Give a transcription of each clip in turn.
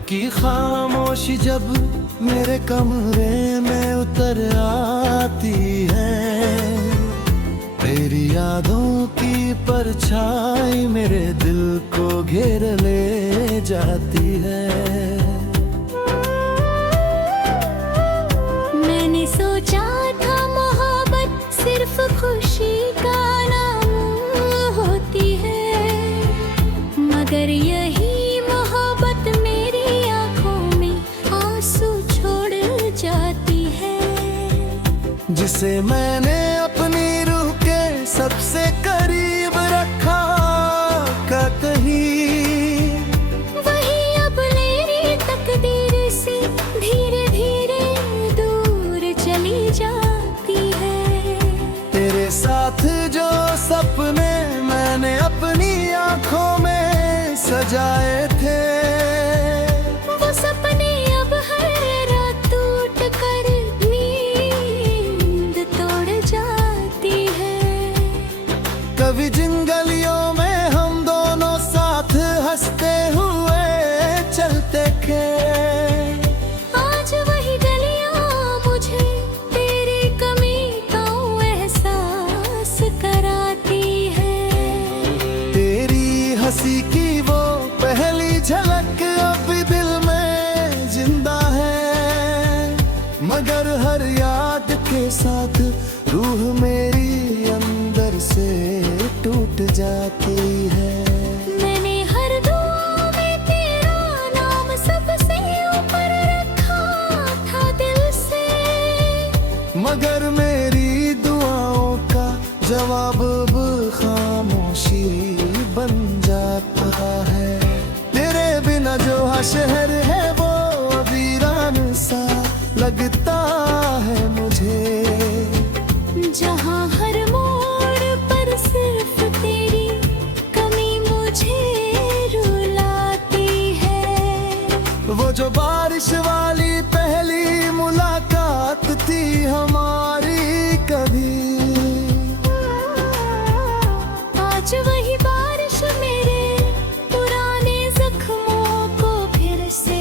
की खामोशी जब मेरे कमरे में उतर आती है, तेरी यादों की परछाई मेरे दिल को घेर ले जाती है। मैंने सोचा था मोहब्बत सिर्फ खुशी का नाम होती है, मगर यही मोहब्बत मेरी आंखों में आंसू छोड़ जाती है। जिसे मैंने अपनी रूह के सबसे करीब रखा कहीं, वही अब मेरी तकदीर से धीरे धीरे दूर चली जाती है। तेरे साथ जो सपने मैंने अपनी आंखों में सजाए थे, वो सपने अब हर रात टूट कर नींद तोड़ जाती है। कभी जिन गलियों में हम दोनों साथ हंसते हुए चलते थे, आज वही गलियां मुझे तेरी कमी का एहसास कराती है। तेरी हंसी की वो पहली झलक अब भी दिल में जिंदा है, मगर हर याद के साथ रूह मेरी अंदर से टूट जाती है। मैंने हर दुआ में तेरा नाम सबसे ऊपर रखा था दिल से, मगर मेरी दुआओं का जवाब अब खामोशी बन जाता है। तेरे बिना जो शहर है वो वीरान सा लगता है मुझे, जहाँ हर मोड़ पर सिर्फ तेरी कमी मुझे रुलाती है। वो जो बारिश वाली पहली मुलाकात थी हमारी कभी, आज वही बारिश मेरे पुराने जख्मों को फिर से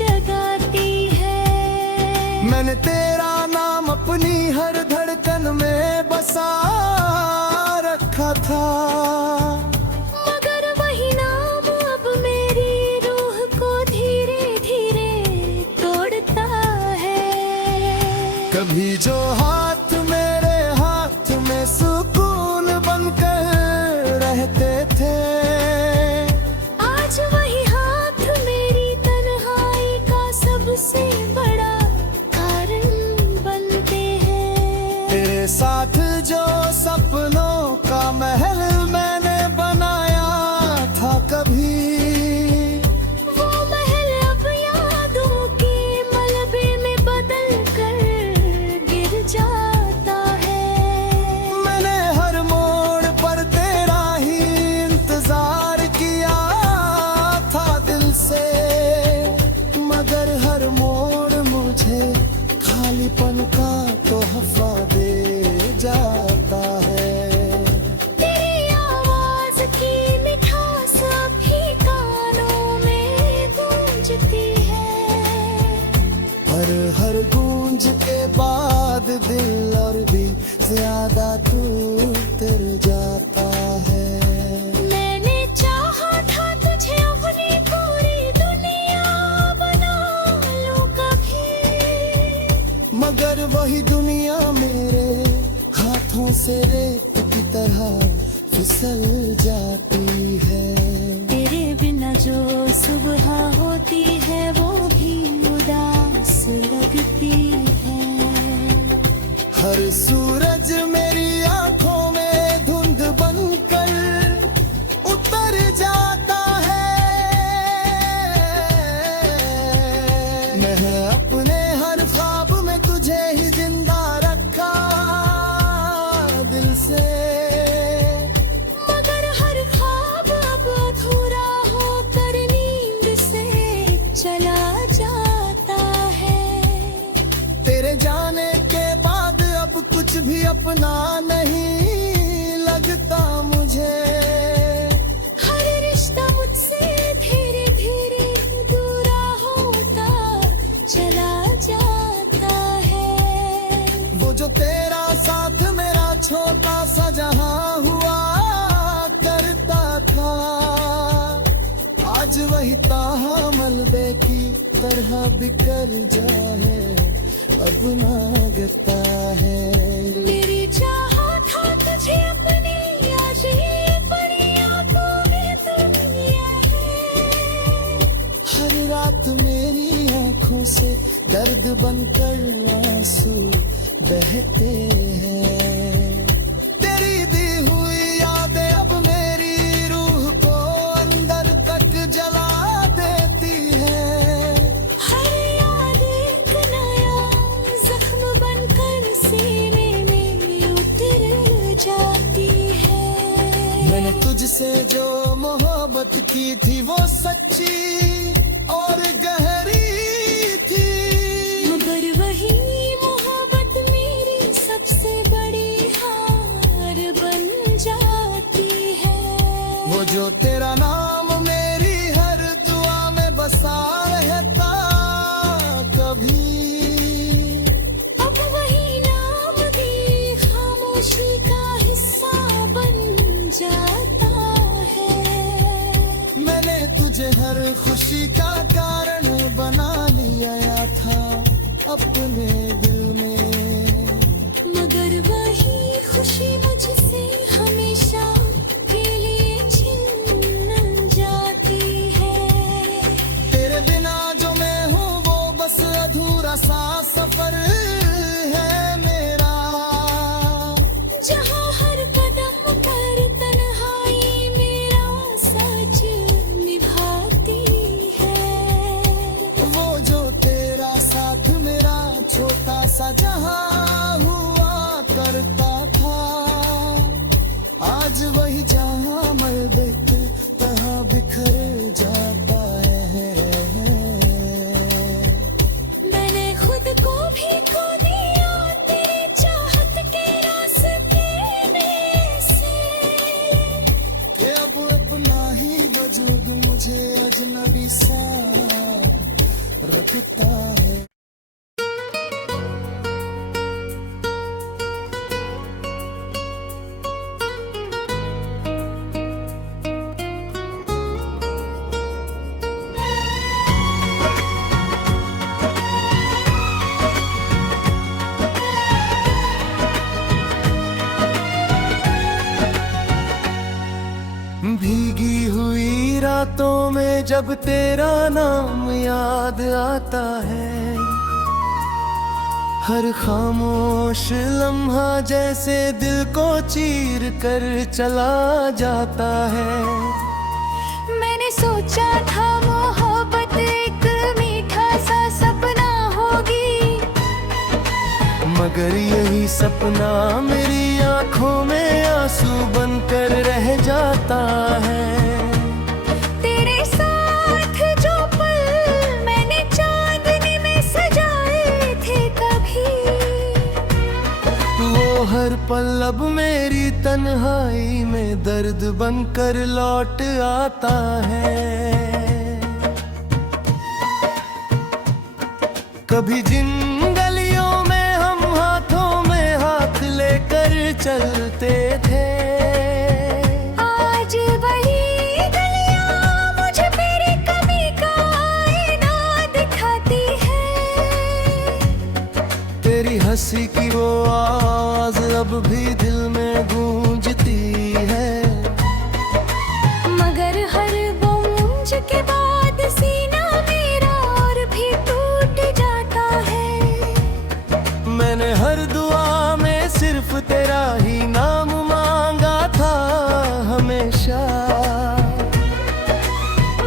जगाती है। मैंने तेरा नाम अपनी हर धड़कन में बसा रखा था, मगर वही नाम अब मेरी रूह को धीरे धीरे तोड़ता है। कभी जो हाथ मेरे हाथ में सुकून बनकर रहते थे, आज वही हाथ मेरी तन्हाई का सबसे बड़ा कारण बनते हैं। तेरे साथ जो सपनों का महल मैंने बनाया था कभी, वो महल अब यादों के मलबे में बदल कर गिर जाता है। मैंने हर मोड़ पर तेरा ही इंतजार किया था दिल से, मगर हर मोड़ मुझे खालीपन का तोहफा दे जाता है। तेरी आवाज की मिठास अभी कानों में गूंजती है, पर हर गूंज के बाद दिल और भी ज्यादा उतर जाता है। मैंने चाहा था तुझे अपनी पूरी दुनिया बना लूं कभी, मगर वही दुनिया मेरे हाथों से रेत की तरह फिसल जाती है। तेरे बिना जो सुबह होती है वो भी उदास लगती है। हर सूरज मेरी आंखों में धुंध बनकर उतर जाता है। मैं अपने हर ख्वाब में तुझे ही जिंदा रखा दिल से, मगर हर ख्वाब अब अधूरा होकर नींद से चला जाता है। तेरे जाने के बाद अब कुछ भी अपना नहीं लगता मुझे। हर रिश्ता मुझसे धीरे धीरे दूर तेरा साथ मेरा छोटा सा जहां हुआ करता था, आज वही ताहमल की तरह बिखर जाए अब ना लगता है। मेरी चाहा था तुझे अपनी, आज ये बड़ी आंखों में दुनिया है। हर रात मेरी आंखों से दर्द बनकर आंसू बहते हैं। तेरी दी हुई यादें अब मेरी रूह को अंदर तक जला देती है। हर याद एक नया जख्म बनकर सीने में उतर जाती है। मैंने तुझसे जो मोहब्बत की थी वो सच्ची और गहरी थी, मगर वही मोहब्बत मेरी सबसे बड़ी हार बन जाती है। वो जो तेरा नाम मेरी हर दुआ में बसा रहता कभी, अब वही नाम भी खामोशी का हिस्सा बन जाता है। मैंने तुझे हर खुशी का कारण बना लिया था अपने दिल में, मगर वही खुशी मुझसे हमेशा के लिए छिन जाती है। तेरे बिना जो मैं हूँ वो बस अधूरा सा सफर है मेरा, जहाँ हर कदम पर तन्हाई मेरा सच निभाती है। वो जो तेरा साथ मेरा छोटा सा जहां हुआ करता था, आज वही जहां मर्द तरह बिखर जाता है। मैंने खुद को भी खो दिया तेरी चाहत के रास्ते में से, कि अब अपना ही वजूद मुझे अजनबी सा रखता है। भीगी हुई रातों में जब तेरा नाम याद आता है, हर खामोश लम्हा जैसे दिल को चीर कर चला जाता है। मैंने सोचा था मोहब्बत एक मीठा सा सपना होगी, मगर यही सपना मेरी आंखों में आंसू बनकर रह जाता है। तेरे साथ जो पल मैंने चांदनी में सजाए थे कभी, वो हर पल अब मेरी तन्हाई में दर्द बनकर लौट आता है। कभी जिन गलियों में हम हाथों में हाथ लेकर चलते थे, आज वही गलियां मुझे मेरी कमी का आईना दिखाती है। तेरी हंसी की वो आवाज अब भी दिल में गूंजती है, मगर हर गूंज के बाद सीना मेरा और भी टूट जाता है। मैंने हर दुआ में सिर्फ तेरा ही नाम मांगा था हमेशा,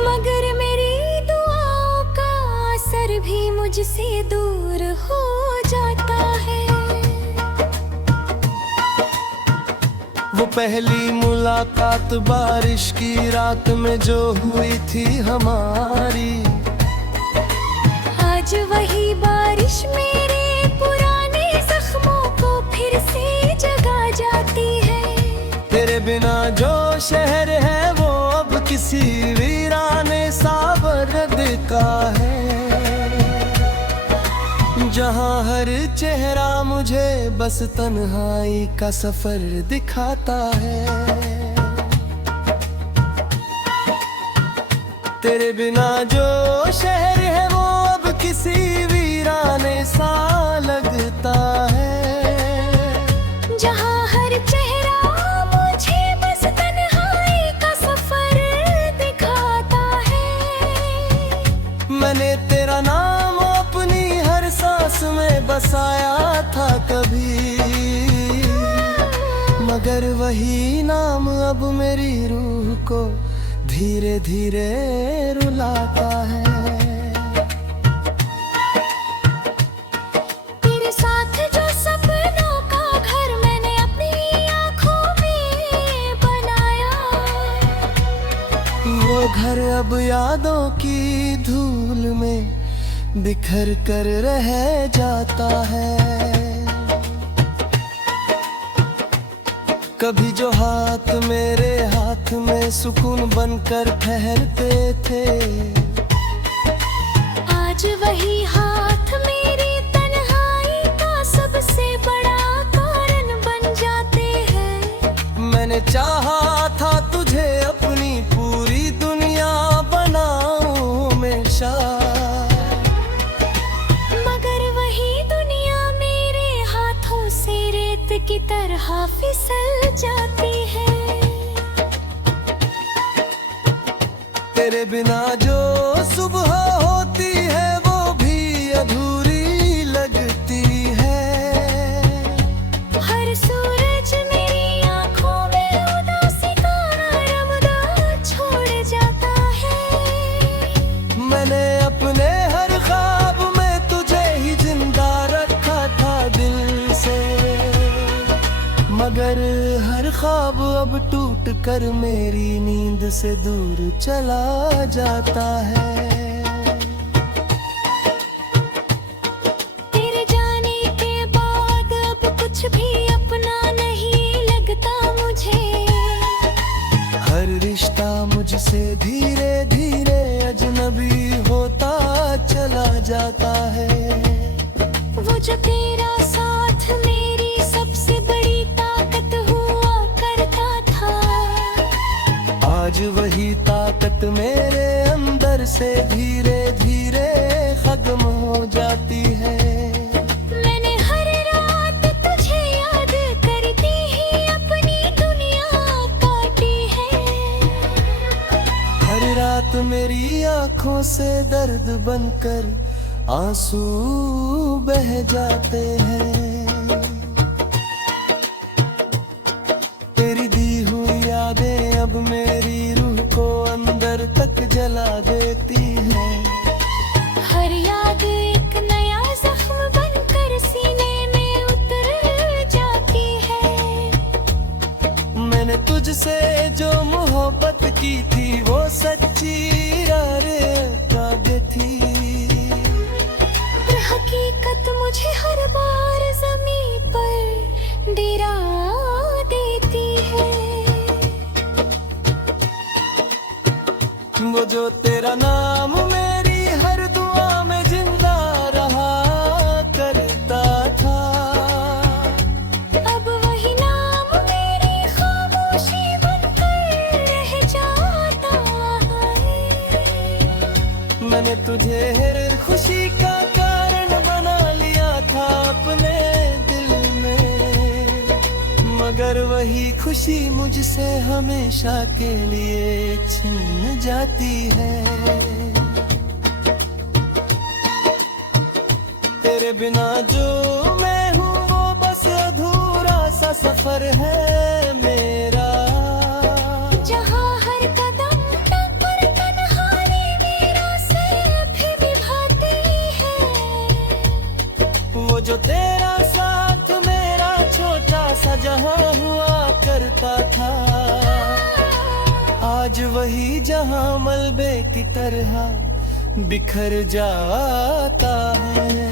मगर मेरी दुआओं का असर भी मुझसे दूर हो जाता है। वो पहली मुलाकात बारिश की रात में जो हुई थी हमारी, आज वही बारिश मेरे पुराने जख्मों को फिर से जगा जाती है। तेरे बिना जो शहर है वो अब किसी वीराने सा बरद का है। जहाँ हर चेहरा मुझे बस तन्हाई का सफर दिखाता है। तेरे बिना जो शहर है वो अब किसी वीराने सा लगता है। जहाँ हर चेहरा मुझे बस तन्हाई का सफर दिखाता है। मैंने तेरा नाम अपनी हर सांस में बसाया था कभी, मगर वही नाम अब मेरी रूह को धीरे धीरे रुलाता है। तेरे साथ जो सपनों का घर मैंने अपनी आँखों में बनाया, वो घर अब यादों की धूल में बिखर कर रह जाता है। कभी जो हाथ मेरे हाथ में सुकून बनकर ठहरते थे, आज वही हाथ मेरी तन्हाई का सबसे बड़ा कारण बन जाते हैं। मैंने चाहा था तुझे अपनी पूरी दुनिया बनाऊं हमेशा, मगर वही दुनिया मेरे हाथों से रेत की तरह फिसल जाती है। तेरे बिना जो सुबह होती है वो भी अधूरी लगती है। हर सूरज मेरी आँखों में उदासी का रमदा छोड़ जाता है। मैंने अपने हर ख्वाब में तुझे ही जिंदा रखा था दिल से, मगर हर ख्वाब अब टूट कर मेरी नींद से दूर चला जाता है। तेरे जाने के बाद अब कुछ भी अपना नहीं लगता मुझे। हर रिश्ता मुझसे धीरे धीरे अजनबी होता चला जाता है। वो जो तेरा साथ मेरी सबसे बड़ी ताकत हुआ करता था, आज वही ताकत मेरे अंदर से धीरे धीरे खत्म हो जाती है। मैंने हर रात तुझे याद करती ही अपनी दुनिया काटी है। हर रात मेरी आंखों से दर्द बनकर आंसू बह जाते हैं। तेरी दी हुई यादें अब मेरी रूह को अंदर तक जला देती हैं। हर याद एक नया जख्म बनकर सीने में उतर जाती है। मैंने तुझसे जो मोहब्बत की थी वो सच्ची रात थी। हकीकत मुझे हर बार ज़मीं पर डेरा देती है। वो जो तेरा नाम मेरी हर दुआ में जिंदा रहा करता था, अब वही नाम मेरी खामोशी बनकर रह जाता है। मैंने तुझे हर खुशी का कारण बना लिया था अपने दिल में, मगर वही खुशी मुझसे हमेशा के लिए छिन जाती है। तेरे बिना जो मैं हूँ वो बस अधूरा सा सफर है मेरा। जहाँ हर कदम पर तन्हाई मेरा सर भी निभाती है। वो जो तेरा साथ मेरा छोटा सा जहां हुआ करता था, आज वही जहां मलबे की तरह बिखर जाता है।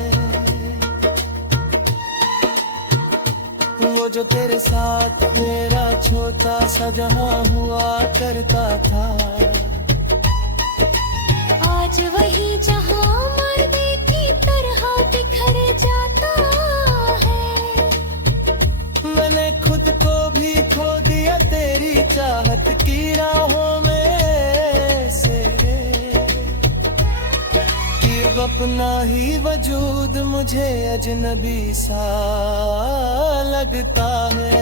वो जो तेरे साथ मेरा छोटा सा जहां हुआ करता था, आज वही जहां मरने की तरह बिखर निगाहों में से कि अपना ही वजूद मुझे अजनबी सा लगता है।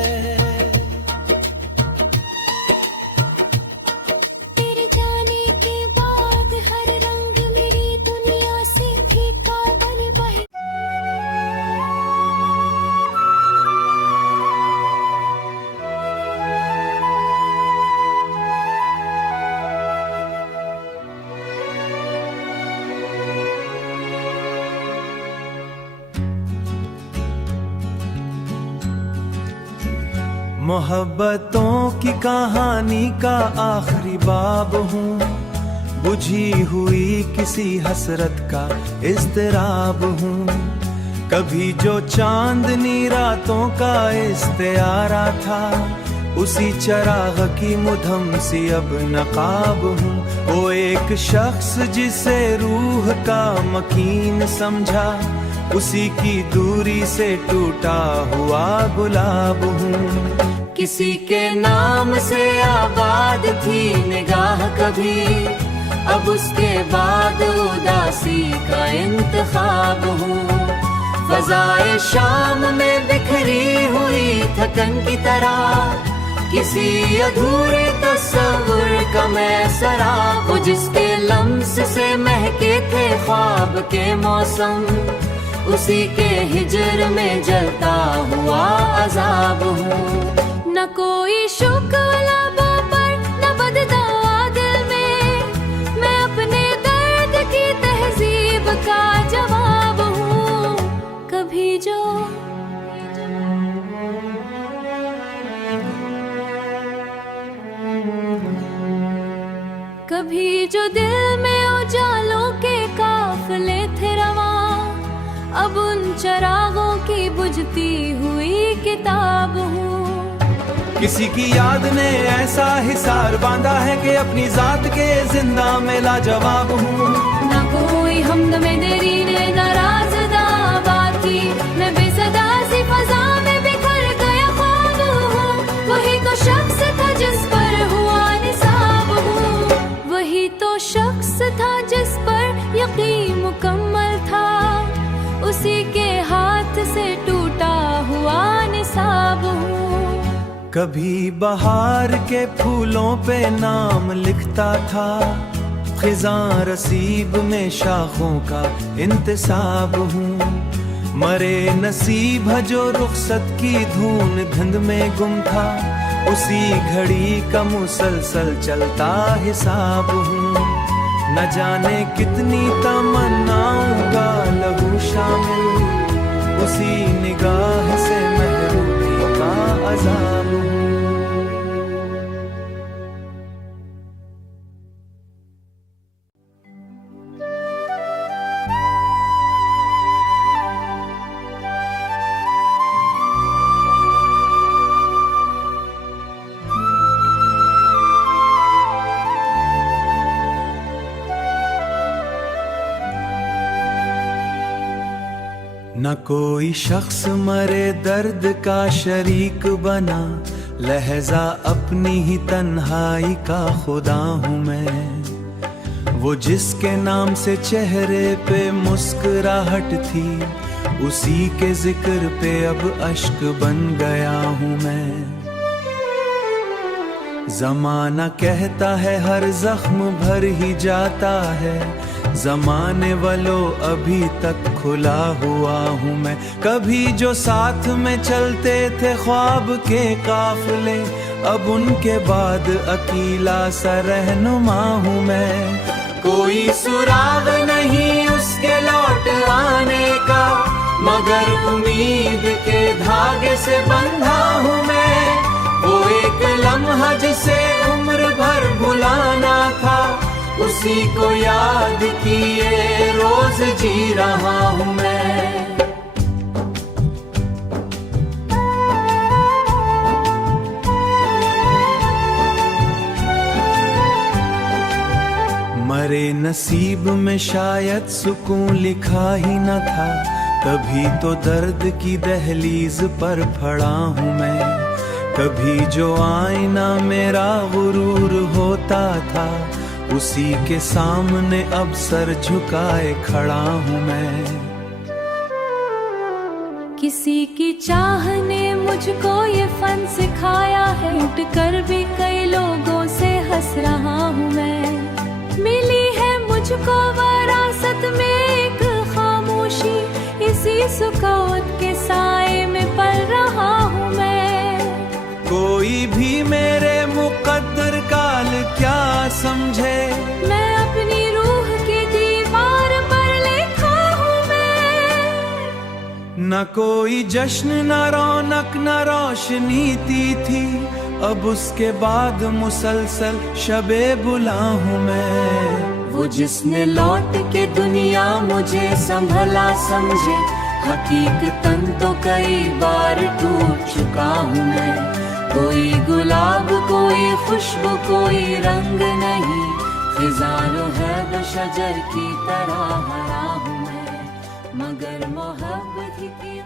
तेरे जाने के बाद हर रंग मेरी दुनिया से फीका बन बहे। मोहब्बतों की कहानी का आखिरी बाब हूँ, बुझी हुई किसी हसरत का इज़्तिराब हूँ। कभी जो चांदनी रातों का इस्तियारा था, उसी चराग की मुधम सी अब नकाब हूँ। वो एक शख्स जिसे रूह का मकीन समझा, उसी की दूरी से टूटा हुआ गुलाब हूँ। किसी के नाम से आबाद थी निगाह कभी, अब उसके बाद उदासी का इंतखाब हूँ। फज़ाए शाम में बिखरी हुई थकन की तरह, किसी अधूरे तस्वुर का मैं सराब। वो जिसके लम्स से महके थे ख्वाब के मौसम, उसी के हिजर में जलता हुआ अजाब हूँ। न कोई शुक्ला पर न बददुआ दिल में, मैं अपने दर्द की तहजीब का जवाब हूँ। कभी जो दिल में उजालों के काफिले थे रवां, अब उन चरागों की बुझती हुई किताब हूँ। किसी की याद ने ऐसा हिसार बांधा है कि अपनी जात के जिंदा में लाजवाब हूँ। न कोई हमद में देरी ने नाराज दाबाद की, मैं बेसदा सी फजा में बिखर गया ख्वाब हूँ। वही तो शख्स था जिस पर हुआ निसाब हूँ, वही तो शख्स था जिस पर यकीन मुकम्मल था, उसी के हाथ से टूटा हुआ निसाब हूँ। कभी बहार के फूलों पे नाम लिखता था, खिज़ां रसीब में शाखों का इंतसाब हूँ। मरे नसीब जो रुखसत की धून धुंध में गुम था, उसी घड़ी का मुसलसल चलता हिसाब हूँ। न जाने कितनी तमन्नाओं का लहू शामिल, उसी निगाह से महरूमी का अज़ाब हूँ। न कोई शख्स मरे दर्द का शरीक बना, लहजा अपनी ही तन्हाई का खुदा हूँ मैं। वो जिसके नाम से चेहरे पे मुस्कुराहट थी, उसी के जिक्र पे अब अश्क बन गया हूँ मैं। ज़माना कहता है हर जख्म भर ही जाता है, ज़माने वालों अभी तक खुला हुआ हूँ मैं। कभी जो साथ में चलते थे ख्वाब के काफिले, अब उनके बाद अकेला सा रहनुमा हूँ मैं। कोई सुराग नहीं उसके लौट आने का, मगर उम्मीद के धागे से बंधा हूँ मैं। वो एक लम्हा जिसे उम्र भर भुलाना था, उसी को याद किए रोज जी रहा हूँ मैं। मरे नसीब में शायद सुकून लिखा ही न था, तभी तो दर्द की दहलीज पर खड़ा हूँ मैं। कभी जो आईना मेरा गुरूर होता था, उसी के सामने अब सर झुकाए खड़ा हूँ मैं। किसी की चाह ने मुझको ये फन सिखाया है, उठ कर भी कई लोगों से हंस रहा हूँ मैं। मिली है मुझको विरासत में एक खामोशी, इसी सुकूत के साए में पल रहा हूँ मैं। कोई भी मेरे मुकद्दर काल क्या समझे, मैं अपनी रूह की दीवार पर लिखा हूँ मैं। न कोई जश्न न रौनक न रोशनी थी, अब उसके बाद मुसलसल शबे बुला हूँ मैं। वो जिसने लौट के दुनिया मुझे संभला समझे, हकीकतन तो कई बार टूट चुका हूँ मैं। कोई गुलाब कोई खुशबू कोई रंग नहीं, फिजानो है शजर की तरह हरा हूँ मैं। मगर मोहब्बत की